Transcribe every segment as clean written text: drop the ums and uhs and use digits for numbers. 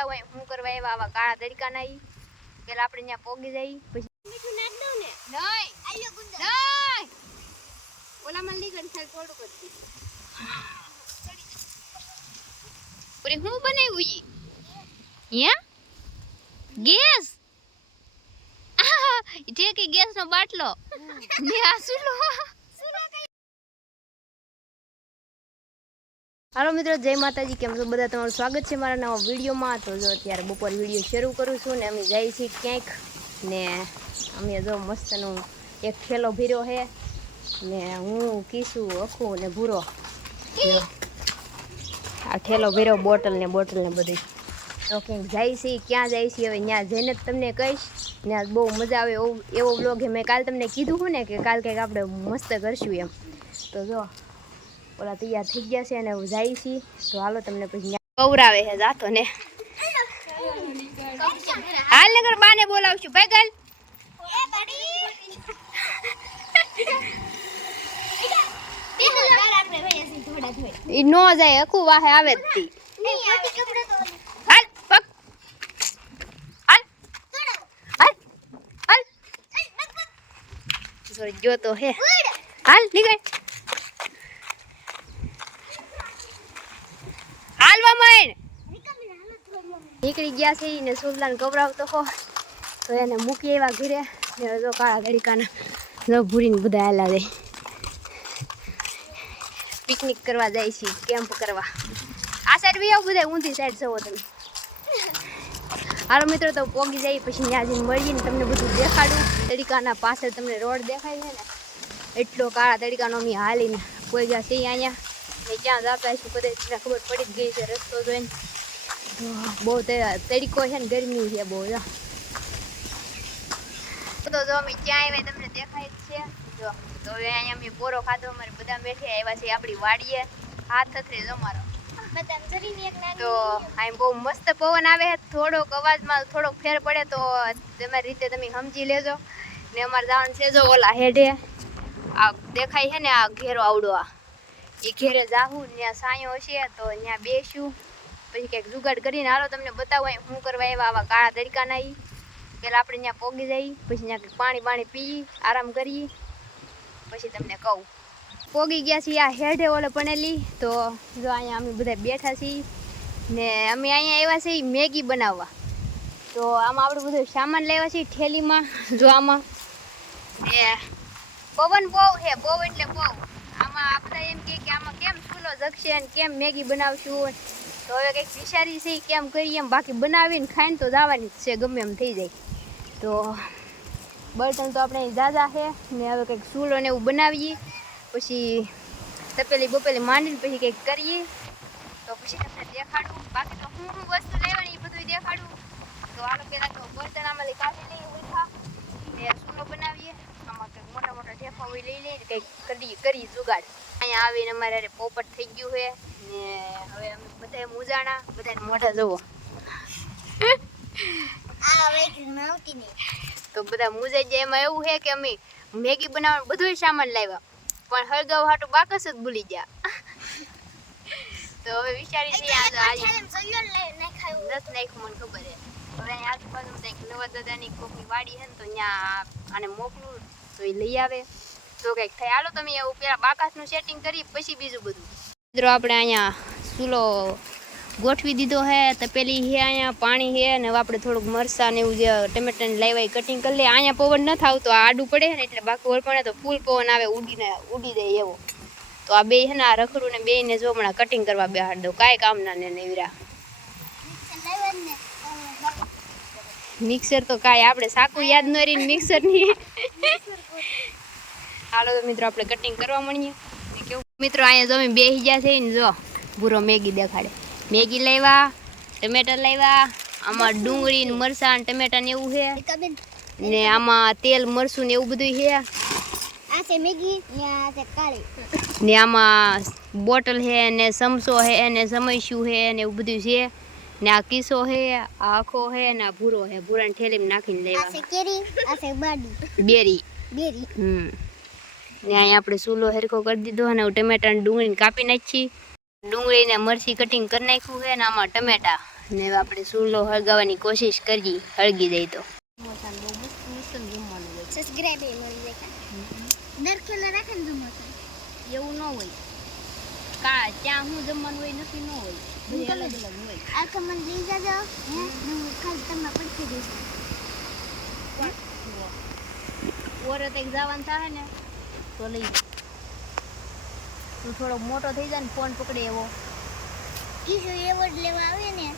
બતાવું હું કરવા એવા આવા કાળા તડકા ના પેલા આપણે ત્યાં પોગી જઈ પછી મીઠું નાખ દઉં ને નહીં આલ્યો ગુંદર નહીં ઓલા માં લીગન ખાલ થોડું કરતી પૂરી હું બનાવ્યું ઈ યા ગેસ જે કે ગેસ નો બાટલો ને આ સુલો હાલો મિત્રો જય માતાજી કેમ છો બધા તમારું સ્વાગત છે મારા નવા વિડીયોમાં તો જો અત્યારે બપોર વિડીયો શરૂ કરું છું ને અમે જઈએ છીએ ક્યાંક ને અમે જો મસ્તનું એક ઠેલો ભર્યો છે ને હું કીસું અખું ને ભૂરો આ ઠેલો ભર્યો બોટલ ને બધી તો ક્યાંક જાય છે ક્યાં જાય છે હવે ત્યાં જઈને જ તમને કહીશ ને બહુ મજા આવે એવો બ્લોગ મેં કાલ તમને કીધું હું ને કે કાલ કંઈક આપણે મસ્ત કરશું એમ તો જો ઓલા તૈયાર થઈ ગયા છે અને જાય છે તો હાલો તમને પછી કવરાવે છે જાતો ને હાલ નગર બાને બોલાવશું ભાઈ ગલ ઈ નો જાય અકુ વાહે આવે જ તી હાલ પક હાલ હાલ હાલ સોરી જો તો હે હાલ નીકળ હાલવા માંડ નીકળી ગયા છે ને સુલતાન કવરાવતો હો તો એને મૂકી આવ્યા ઘરે ને જો કાળા તડકાના જો ભૂરીને બધા હાલા જાય પિકનિક કરવા જાય છે કેમ્પ કરવા આ સાઈડ બી આવો બધા ઊંધી સાઈડ જવો તમે હાલો મિત્રો તો પોગી જાય પછી ત્યાં જઈને મળીને તમને બધું દેખાડું તડકાના પાછળ તમને રોડ દેખાય છે ને એટલો કાળા તડકાનો અમે હાલીને કોઈ ગયા છે અહીંયા ને ક્યાં જતા છું કદાચ ખબર પડી જ ગઈ છે રસ્તો જોઈને બહુ તડકો છે ને ગરમી છે બહુ તો જો અમે ક્યાં આવ્યા તમને દેખાય જ છે જો તો હવે અહીંયા અમે પોરો ખાધો અમારે બધા બેઠે આવ્યા છે આપણી વાડીએ હાથ થથરે જો મારો તો અહીં બહુ મસ્ત પવન આવે થોડોક અવાજમાં થોડોક ફેર પડે તો તમારી રીતે તમે સમજી લેજો ને અમારે જવાનું છે જો ઓલા હેડે આ દેખાય છે ને આ ઘેરો આવડો આ એ ઘેરે જાહું ત્યાં સાયો હશે તો ત્યાં બેસું પછી કંઈક જુગાડ કરીને હાલો તમને બતાવું હું કરવા એવા આવા કાળા તડકા ના પેલા આપણે ત્યાં પોગી જઈએ પછી ત્યાં કંઈક પાણી પી આરામ કરીએ પછી તમને કહું પોગી ગયા છીએ આ હેઠે ઓલે પણેલી તો જો અહીંયા અમે બધા બેઠા છીએ ને અમે અહીંયા આવ્યા છીએ મેગી બનાવવા તો આમાં આપણે બધો સામાન લેવા છીએ ઠેલીમાં જો આમાં ને પવન બહુ છે બહુ એટલે બહુ આમાં આપણે એમ કે આમાં કેમ ચૂલો જગશે ને કેમ મેગી બનાવશું તો હવે કંઈક વિચારી છે કેમ કરીએ એમ બાકી બનાવીને ખાઈને તો જવાની જ છે ગમે એમ થઈ જાય તો બર્તન તો આપણે જાજા છે ને હવે કંઈક ચૂલો ને એવું બનાવીએ પછી તપેલી બપેલી માંડીને પછી કંઈક કરીએ તો પછી તમને દેખાડું બાકી તો હું વસ્તુ લેવાની એ બધું દેખાડું તો હાલો પહેલાં તો બર્તન આમાં કાઢી લઈએ મીઠા ને ચૂલો બનાવીએ આમાં કંઈક મોટા મોટા ઢેફા હોય લઈ લઈએ કંઈક કરી જુગાડ અહીંયા આવીને અમારે પોપટ થઈ ગયું છે ને હવે અમે બધા મૂજાણા બધાને મોઢા જોવો તો બધા મૂજાઈ જાય એમાં એવું છે કે અમે મેગી બનાવવાનું બધું સામાન લાવ્યા પણ હળગાવ હાટું બાકસ જ ભૂલી ગયા તો હવે વિચારી છે નથી નાખ્યું મને ખબર છે હવે અહીં આજુબાજુ કંઈક નવા દાદાની કોકની વાડી છે ને તો ત્યાં આને મોકલું તો એ લઈ આવે તો કંઈક થાય હાલો તમે એવું પેલા બાકાસનું સેટિંગ કરી પછી બીજું બધું મિત્રો આપણે અહીંયા ચૂલો ગોઠવી દીધો છે તપેલી છે અહીંયા પાણી છે ને આપણે થોડુંક મરચાં ને એવું જે ટમેટાને લાવ્યા કટિંગ કરી લે અહીંયા પવન ન થાવ તો આડું પડે ને એટલે બાકી ઓળપણે તો ફૂલ પવન આવે ઉડી જાય એવો તો આ બે છે ને આ રખડું ને બેને જો હમણાં કટિંગ કરવા બેહાડ દો કાંઈ કામના ને નેવરા મિક્સર તો કાંઈ આપણે સાકું યાદ ન રહીને મિક્સરની હાલો તો મિત્રો આપણે કટિંગ કરવા મળીએ કેવું મિત્રો અહીંયા જો અમે બેસી ગયા છે ને જો ભૂરો મેગી દેખાડે મેગી લાવ્યા ટમેટા લાવ્યા આમાં ડુંગળી ને મરચાં ને ટમેટા ને એવું છે ને આમાં તેલ મરચું ને એવું બધું છે ને આમાં બોટલ છે ને સમસો છે ને સમયસું છે ને એવું બધું છે ને આ કિસ્સો છે આ આખો છે ને આ ભૂરો છે ભૂરાને ઠેલીમાં નાખીને લેવા બેરી ને અહીંયા આપણે ચૂલો હરખો કરી દીધો અને ટમેટા ને ડુંગળીને કાપી નાખી ડુંગળી ને મરચી કટિંગ કરી નાખ્યું છે ને આમાં ટમેટા ને હવે આપણે ચૂલો હળગાવવાની કોશિશ કરીએ, હળગી જાય તો. સબસ્ક્રાઇબ મળી જાય દર કિલો રાખે ને સમોસા એવું ન હોય ત્યાં હું જમવાનું હોય નથી ન હોય, બધી અલગ અલગ હોય. આખા મને લઈ જાજો ખાલી તમે પડખી દેજો ઓરત એક જવાનું થાય ને તો લઈ જા. તું થોડો મોટો થઈ જાય ને ફોન પકડે એવો. કિશોર એવોર્ડ લેવા આવે ને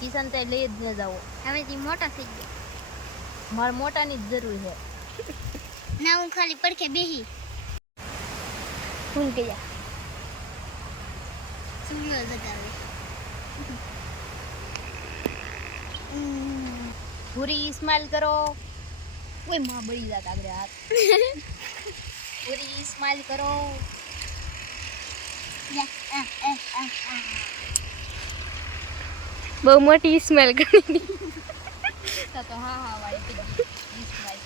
કિશન તે લઈ જ ન જાવો. હવેથી મોટો થઈ ગયો. મારે મોટાની જ જરૂર છે. ના હું ખાલી પડખે બેહી ફોન કે સુલો જગાવે પૂરી સ્માઈલ કરો. ઓય માં બળી જાત આગળ હાથ. પૂરી સ્માઈલ કરો. બહુ મોટી સ્મેલ કરી તો હા વાળી સ્માઈલ.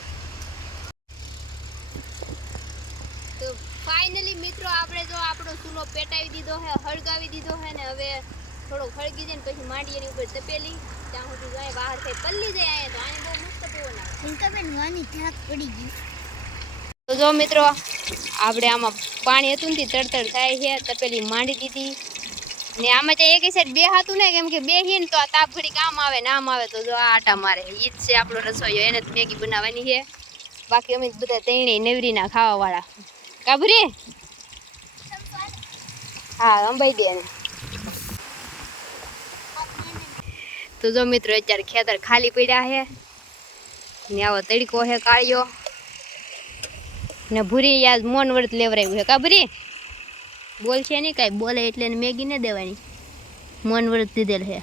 તો ફાઇનલી મિત્રો આપણે જો આપણો ચૂલો પેટાવી દીધો છે, હળગાવી દીધો છે ને હવે થોડો હળગી જાય ને પછી માંડીની ઉપર તપેલી ત્યાં સુધી જાય બહાર થઈ પલ્લી જાય. આયા તો આને બહુ મસ્ત પવન આવે. ઉનકાબેન વાની ધાક પડી ગઈ. તો જો મિત્રો આપણે આમાં પાણી હતું ને તડતડ થાય છે, તપેલી માંડી દીધી ને આમાં એક સાઈડ બેહાતું ને કેમ કે બેહીએ ને તો આ તાપ ઘડી કામ આવે ને આમ આવે તો જો આ આટા મારે. ઈ જ છે આપણો રસોઈયો, એને જ મેગી બનાવવાની છે. બાકી અમે બધા તૈણે નેવરીના ખાવા વાળા. કાબરી હા અંબાઈ દે. તો જો મિત્રો અત્યારે ખેતર ખાલી પડ્યા છે ને આવો તડકો છે કાળિયો ને ભૂરી યાદ મોન વર્ત લેવરાયું છે. કાબરી બોલ છે નહીં કાંઈ બોલે એટલે મેગી ને દેવાની. મોન વર્ત દીધેલ છે.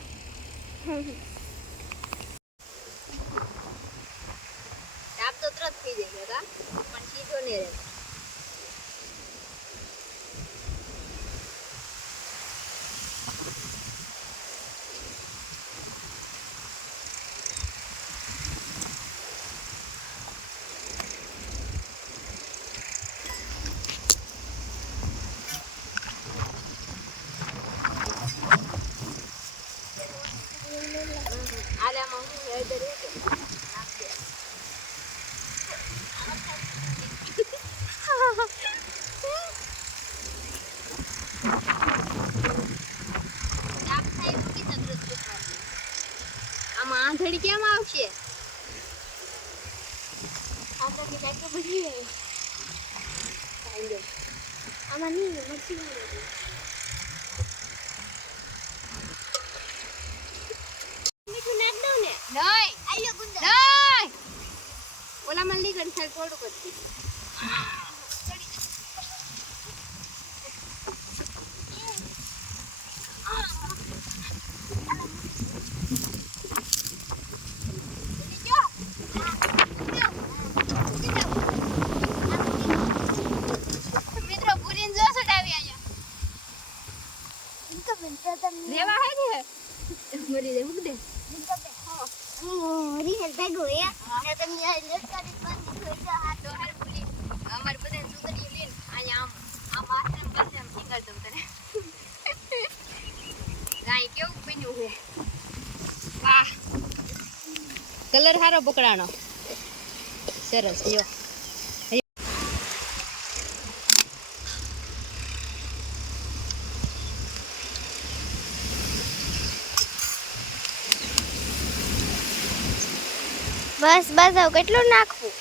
તાપ તો તરત થઈ જાય કા પણ સીધો નહીં રહે. આમાં આંધળી કેમ આવશે? આંધળી લાગે બધી આમાં નહીં મરચી મીઠું નાખ દઉં ને. નહીં આલ્યો ગુંદર નહીં ઓલા માં લીગન થાય થોડુંક જ. લેવા હે કે મરી જાય ઉગડે રીહેલ ભાગો ને તમે લટકાડી બંધ થઈ જા તો હાલ પૂરી અમાર બધાને સુંદરી લઈને અહીંયા આમ આશ્રમ પાસે આમ ઠીકર દઉં તને. ગાય કેવું બન્યું છે. વાહ કલર સારો પકડાનો સરસ. યો બસ બસ હવે કેટલું નાખવું?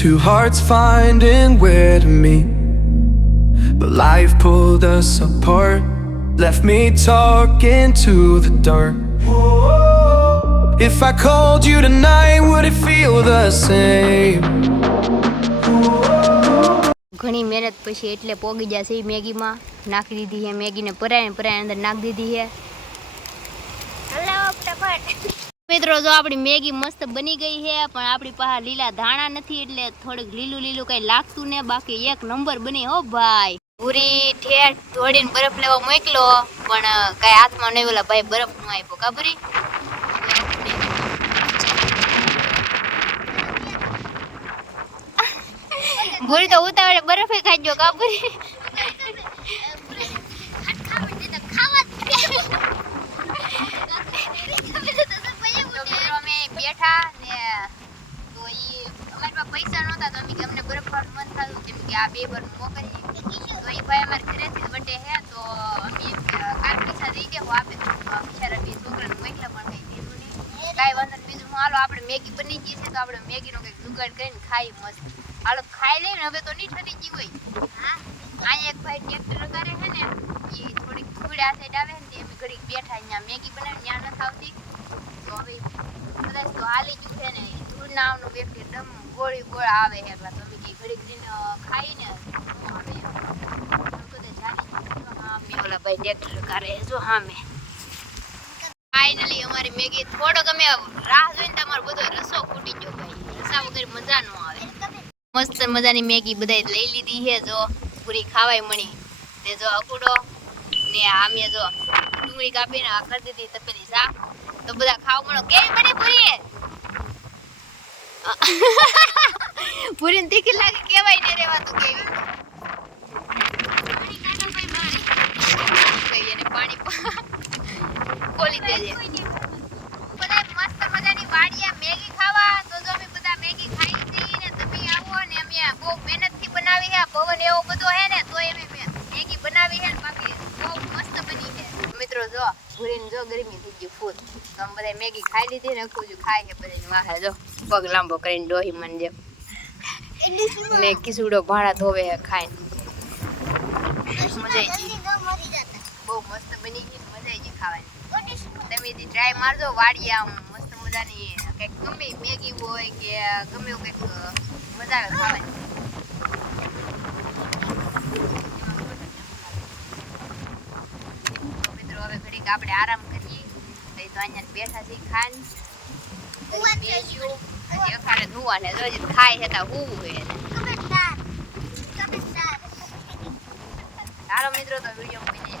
Two hearts finding where to meet, but life pulled us apart, left me talking to the dark. If I called you tonight, would it feel the same? ઘણી મહેનત પછી એટલે પોગી જશે મેગીમાં નાખી દીધી છે. મેગીને પરાય અંદર નાખી દીધી છે. મિત્રો જો આપણી મેગી મસ્ત બની ગઈ છે પણ આપણી પાસે લીલા ધાણા નથી એટલે થોડુંક લીલું લીલું કઈ લાગતું ને બાકી એક નંબર બની હો ભાઈ. પૂરી ઠેઠ દોડીને બરફ લેવા મોકલો પણ કઈ હાથમાં નહીં ઓલા ભાઈ બરફ નું આપ્યો. કાબરી ભૂરી તો ઉતાવળે બરફે ખાઈ ગયો. કાબરી મેગી બની ગઈ છે તો આપણે મેગીનો કંઈક જુગાડ કરીને ખાઈ મસ્ત. હાલો ખાઈ લઈને હવે તો નહીં ઠરી ગઈ હોય. હા અહીંયા એક ભાઈ ટ્રેક્ટર કરે છે ને એ થોડીક ખુડા સાઈડ આવે ને અમે ઘડીક બેઠા અહીંયા મેગી બનાવી ત્યાં નથી આવતી તો હવે કદાચ તો હાલી ગયું છે ને ધૂળ નાવનું વ્યક્તિ એકદમ ગોળી ગોળ આવે છે એટલે તમે કે ઘડીક દિન ખાઈને આવે ઓલા ભાઈ ટ્રેક્ટર કરે જો સામે. ફાઇનલી અમારી મેગી થોડોક અમે રાહ જોઈને તમારો બધો રસો ફૂટી ગયો ભાઈ. રસા વગર મજા ન આવે. મસ્ત મજાની મેગી બધાય લઈ લીધી છે જો પૂરી ખાવાય મળી ને જો અકુડો ને આમે જો ડુંગળી કાપીને આ કરી દીધી તપેલી શાક તો બધા ખાવ મળો. કેવી બની પૂરી? પૂરી ને તીખી લાગે કેવાય ને રેવાતું કેવી. પાણી ખોલી દેજે. બધા મસ્ત મજાની વાડીએ મેગી ખાવા તો જો અમે બધા મેગી ખાઈ જઈએ ને તમે આવો ને અમે બહુ મહેનતથી બનાવી છે. પવન એવો બધો હે ને તો અમે મેગી બનાવી છે ને બાકી બહુ મસ્ત બની છે. મિત્રો જો ભૂરીને જો ગરમી થઈ ગઈ ફૂલ તો અમે બધા મેગી ખાઈ લીધી ને આખું જ ખાય છે બધાની વાહે જો પગ લાંબો કરીને ડોહી મન જેમ ને કિસુડો ભાડા ધોવે છે ખાઈને. મજા આવી બહુ મસ્ત બની ગઈ. મજા આવી ગઈ ખાવાની. તમે એથી ટ્રાય મારજો વાડીએ આમ મસ્ત મજાની કંઈક ગમે મેગી હોય કે ગમે એવું કંઈક મજા આવે ખાવાની. મિત્રો હવે ઘડીક આપણે આરામ કરીએ તો અહીંયા બેઠા છીએ ખાઈને બેસ્યું હજી અખાડે ધોવાને જો હજી ખાય હતા હોવું હોય એને. હાલો મિત્રો તો વિડીયો મૂકી દઈએ.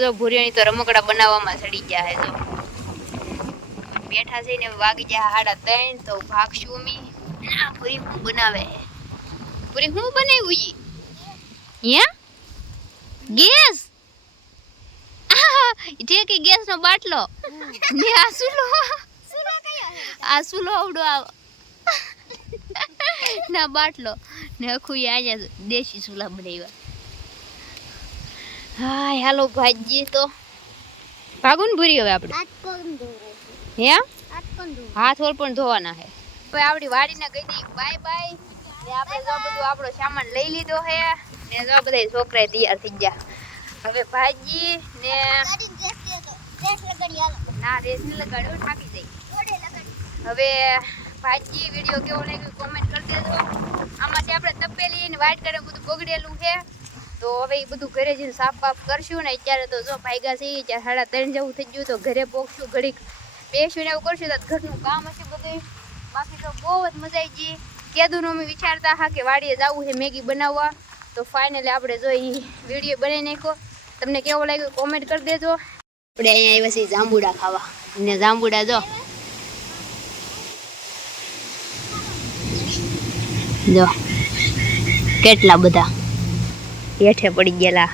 તો ભૂરીઓની તો રમકડા બનાવવામાં ચડી ગયા છે જો બેઠા છે ને વાગી ગયા 3:30 તો ભાગશું અમે. પૂરી શું બનાવે? પૂરી શું બનાવ્યું? યા ગેસ ઠીક ગેસ નો બાટલો ને આ સુલો આવડો ના બાટલો ને આખું અહીંયા દેશી સુલા બનાવ્યા. હાય હાલો ભાજી તો ભાગો ને ભૂરી. હવે આપણે હે હાથ ઓર પણ ધોવાના છે. હવે આપણી વાડીને કહી દઈ બાય બાય ને આપણે જો બધું આપણો સામાન લઈ લીધો છે ને જો બધા છોકરા તૈયાર થઈ ગયા. હવે ભાજી ને ના રેસ ને લગાડ્યો થાકી જાય. હવે ભાજી વિડીયો કેવો લાગ્યો કોમેન્ટ કરી દેજો. આમાંથી આપણે તપેલી ને વાઈટ કરે બધું બગડેલું છે તો હવે એ બધું ઘરે જઈને સાફ બાફ કરશું ને. અત્યારે તો જો ભાગ્યા છે 3:30 જેવું થઈ ગયું તો ઘરે પહોંચશું ઘડીક બેસું ને એવું કરશું તો ઘરનું કામ હશે બધું. બાકી તો બહુ જ મજા આવી ગઈ. કેદું અમે વિચારતા હા કે વાડીએ જવું છે મેગી બનાવવા તો ફાઇનલી આપણે જો એ વિડીયો બનાવી નાખ્યો. તમને કેવો લાગ્યો કોમેન્ટ કરી દેજો. આપણે અહીંયા આવ્યા છીએ જાંબુડા ખાવા ને જાંબુડા જો કેટલા બધા હેઠે પડી ગયેલા.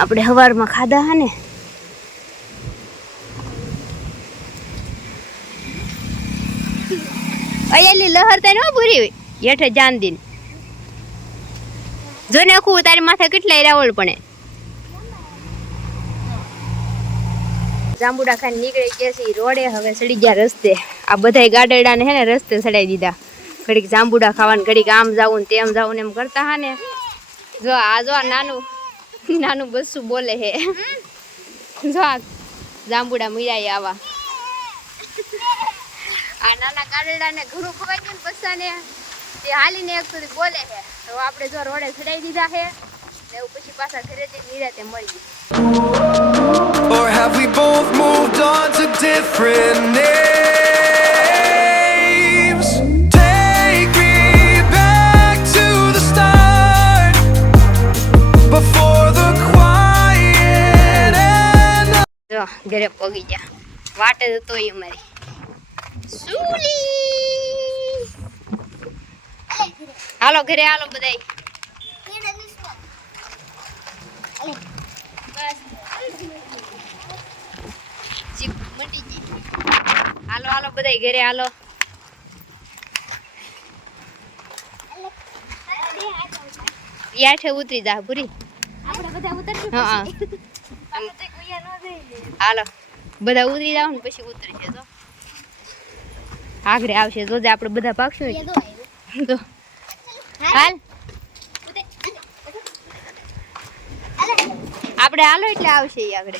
આપણે સવારમાં ખાધા હા ને અયાલી લહરતા ન પૂરી હેઠે જાન દીન જો ને આખું તારી માથે કેટલા રાવળ પડે. જાંબુડા ખાઈને નીકળી ગયા છે રોડે. હવે સડી ગયા રસ્તે. આ બધાય ગાડરડાને હે ને રસ્તે સડાઈ દીધા. ઘડીક જાંબુડા ખાવાનું ઘડીક આમ જાવું ને તેમ જાવું ને એમ કરતા હા ને. જો આ જો નાનું બસ્સું બોલે હે જો આ જાંબુડા મીરાય આવા. આ નાના ગાડરડાને ઘણું ખવાઈ ગયું ને બસ્સાને તે હાલીને એક સુધી બોલે છે તો આપણે જો રોડે ચડાઈ દીધા છે ને એવું પછી પાછા ઘરે જઈને નિરાતે મળી. Or have we both moved on to different names? Take me back to the start, before the quiet and જો ઘરે પગી ગયા. વાટ જ હતો એ મારી સુલી. હાલો ઘરે હાલો બધાય. હાલો હાલો બધાય ઘરે હાલો. યાઠે ઉતરી જા પૂરી. આપણે બધા ઉતરશું. હા હાલો બધા ઉતરી જાવ ને પછી ઉતરશે તો આગળ આવશે જોજે આપણે બધા ભાગશું ये એટલે. दो आए તો હાલ આપણે હાલો એટલે આવશે ઈ આગળ